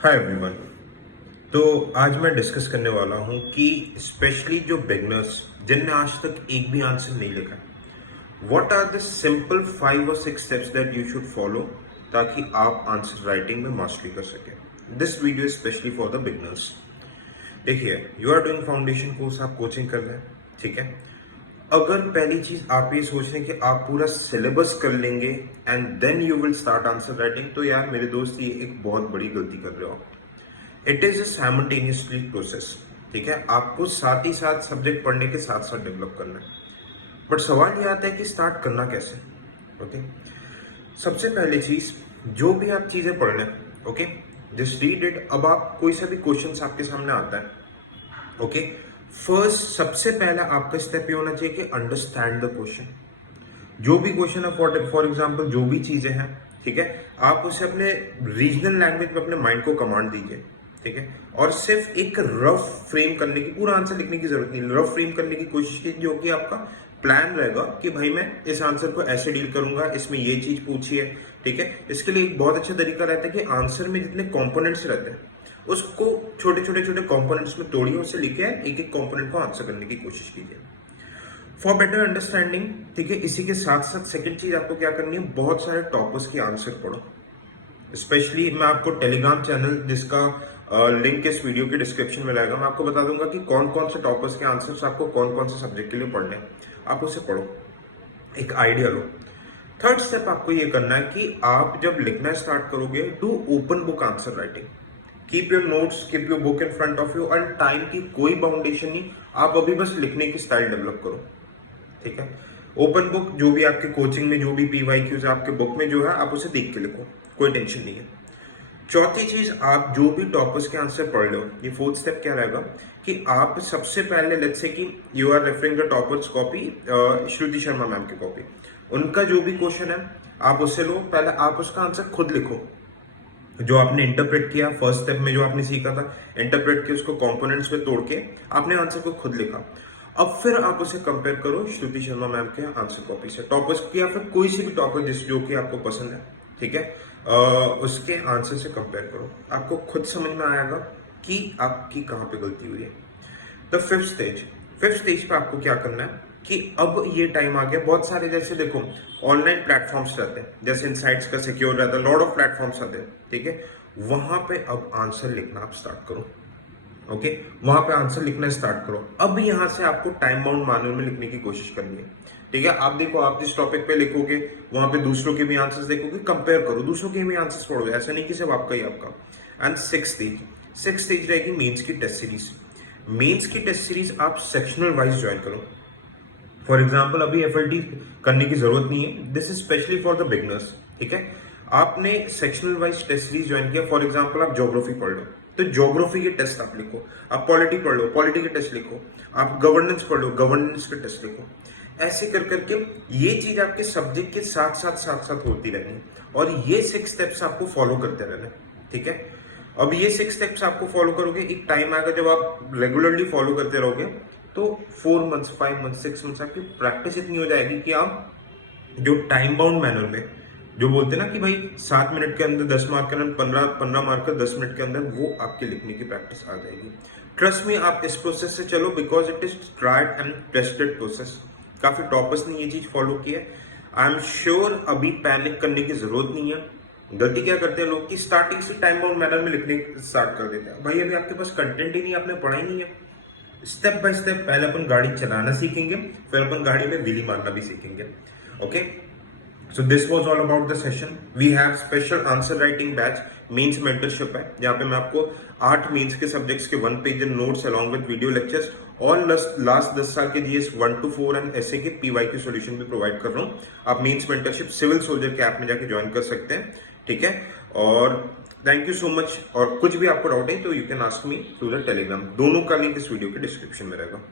Hi everyone. तो आज मैं डिस्कस करने वाला हूं कि स्पेशली जो बिगनर्स जिनने आज तक एक भी आंसर नहीं लिखा, व्हाट आर द सिंपल 5 और 6 steps that you should follow ताकि आप आंसर राइटिंग में मास्टरी कर सकें। This video specially for the beginners. देखिए, you are doing foundation course, आप कोचिंग कर रहे हैं, ठीक है। अगर पहली चीज आप ये सोच रहे हैं कि आप पूरा सिलेबस कर लेंगे and then you will start answer writing, तो यार मेरे दोस्त, ये एक बहुत बड़ी गलती कर रहे हो। It is a simultaneously process, ठीक है। आपको साथ ही साथ सब्जेक्ट पढ़ने के साथ साथ डेवलप करना है। बट सवाल ये आता है कि स्टार्ट करना कैसे। ओके, सबसे पहले चीज, जो भी आप चीजें पढ़ रहे हैं, ओके, जस्ट रीड इट। अब आप कोई सा भी क्वेश्चन आपके सामने आता है, ओके, फर्स्ट सबसे पहला आपका स्टेप ये होना चाहिए कि अंडरस्टैंड द क्वेश्चन। जो भी क्वेश्चन है, फॉर एग्जाम्पल जो भी चीजें हैं, ठीक है, आप उसे अपने रीजनल लैंग्वेज में अपने माइंड को कमांड दीजिए, ठीक है। और सिर्फ एक रफ फ्रेम करने की, पूरा आंसर लिखने की जरूरत नहीं, रफ फ्रेम करने की कोशिश कीजिए, जो कि आपका प्लान रहेगा कि भाई मैं इस आंसर को ऐसे डील करूंगा, इसमें ये चीज पूछी है, ठीक है। इसके लिए एक बहुत अच्छा तरीका रहता है कि आंसर में जितने कॉम्पोनेंट्स रहते हैं उसको छोटे छोटे छोटे कॉम्पोनेंट्स में तोड़िए, उसे लिखिए, एक एक कॉम्पोनेंट को आंसर करने की कोशिश कीजिए फॉर बेटर अंडरस्टैंडिंग, ठीक है। इसी के साथ साथ सेकंड चीज आपको क्या करनी है, बहुत सारे टॉपर्स के आंसर पढ़ो। स्पेशली मैं आपको टेलीग्राम चैनल, जिसका लिंक इस वीडियो के डिस्क्रिप्शन में रहेगा, मैं आपको बता दूंगा कि कौन कौन से टॉपर्स के आंसर्स आपको कौन कौन से सब्जेक्ट के लिए पढ़ने हैं। आप उसे पढ़ो, एक आइडिया लो। थर्ड स्टेप आपको ये करना है कि आप जब लिखना स्टार्ट करोगे, do open book answer writing. Keep your notes, keep your book in front of you, and time की कोई बाउंडेशन नहीं। आप अभी बस लिखने की स्टाइल डेवलप करो, ठीक है। ओपन बुक, जो भी आपके कोचिंग में जो भी पीवाईक्यूज आपके बुक में जो है, आप उसे देख के लिखो, कोई टेंशन नहीं है। चौथी चीज, आप जो भी टॉपर्स के आंसर पढ़ लो, ये फोर्थ स्टेप क्या रहेगा कि आप सबसे पहले, लेट्स से कि you are referring the toppers copy, Shruti Sharma ma'am की कॉपी, उनका जो भी क्वेश्चन है आप उससे लो, पहले आप उसका आंसर खुद लिखो। जो आपने इंटरप्रेट किया फर्स्ट स्टेप में, जो आपने सीखा था इंटरप्रेट के, उसको कंपोनेंट्स में तोड़ के आपने आंसर को खुद लिखा। अब फिर आप उसे कंपेयर करो श्रुति शर्मा मैम के आंसर कॉपी से, टॉपर्स की या फिर कोई सी भी टॉपर जिस जो कि आपको पसंद है, ठीक है। उसके आंसर से कंपेयर करो, आपको खुद समझ में आएगा कि आपकी कहाँ पे गलती हुई है। द फिफ्थ स्टेज पे आपको क्या करना है कि अब ये टाइम आ गया, बहुत सारे, जैसे देखो ऑनलाइन प्लेटफॉर्म्स रहते हैं, जैसे इनसाइट्स का सिक्योर रहता है, लॉट ऑफ प्लेटफॉर्म्स आते हैं, ठीक है। वहां पे अब आंसर लिखना आप स्टार्ट करो, ओके, वहां पे आंसर लिखना स्टार्ट करो। अब यहां से आपको टाइम बाउंड मैनर में लिखने की कोशिश करनी है, ठीक है। आप देखो, आप जिस टॉपिक पे लिखोगे वहां पे दूसरों के भी आंसर्स देखोगे, कंपेयर करो, दूसरों के भी आंसर्स पढ़ोगे, ऐसा नहीं कि सिर्फ आपका ही आपका। एंड सिक्स स्टेज रहेगी मेंस की टेस्ट सीरीज। मेंस की टेस्ट सीरीज आप सेक्शनल वाइज ज्वाइन करो। फॉर एग्जाम्पल, अभी एफएलटी करने की जरूरत नहीं है, this is specially for the beginners, ठीक है। आपने sectional wise test series join किया, फॉर एग्जाम्पल आप ज्योग्राफी पढ़ लो तो ज्योग्राफी के टेस्ट आप लिखो, आप पॉलिटी पढ़ लो, पॉलिटी के टेस्ट लिखो, आप गवर्नेंस पढ़ लो, गवर्नेंस के टेस्ट लिखो। ऐसे कर करके ये चीज आपके सब्जेक्ट के साथ साथ होती रहनी, और ये 6 स्टेप्स आपको फॉलो करते रहना, ठीक है। अब ये 6 स्टेप्स आपको फॉलो करोगे, एक टाइम आएगा जब आप रेगुलरली फॉलो करते रहोगे, तो 4 मंथ्स, 5 मंथ्स, 6 मंथ्स आपकी प्रैक्टिस इतनी हो जाएगी कि आप जो टाइम बाउंड मैनर में, जो बोलते हैं ना कि भाई 7 मिनट के अंदर 10 मार्क के अंदर, 15 मार्क का 10 मिनट के अंदर, वो आपके लिखने की प्रैक्टिस आ जाएगी। ट्रस्ट में, आप इस प्रोसेस से चलो, because it is tried and tested process. काफी टॉपर्स ने ये चीज फॉलो की है। आई एम श्योर अभी पैनिक करने की जरूरत नहीं है। गलती क्या करते हैं लोग कि स्टार्टिंग से टाइम बाउंड मैनर में लिखने स्टार्ट कर देते हैं। भाई अभी आपके पास कंटेंट ही नहीं, आपने पढ़ा ही नहीं है। स्टेप बाय स्टेप पहले अपन गाड़ी चलाना सीखेंगे, फिर अपन गाड़ी में व्हीली मारना भी सीखेंगे, okay. So this was all about the session. We have special answer writing batch, mains mentorship है, जहाँ पे मैं आपको 8 मेंस के सब्जेक्ट्स के 1 page notes along with video lectures और लास्ट 10 साल के जीएस 1 to 4 एंड एसए के पीवाईक्यू सॉल्यूशन भी प्रोवाइड कर रहा हूँ। आप मेंस मेंटरशिप सिविल सोल्जर के ऐप में जाके ज्वाइन कर सकते हैं, ठीक है। और थैंक यू सो मच। और कुछ भी आपको डाउट है तो you can ask me through the Telegram, दोनों का लिंक इस वीडियो के डिस्क्रिप्शन में रहेगा।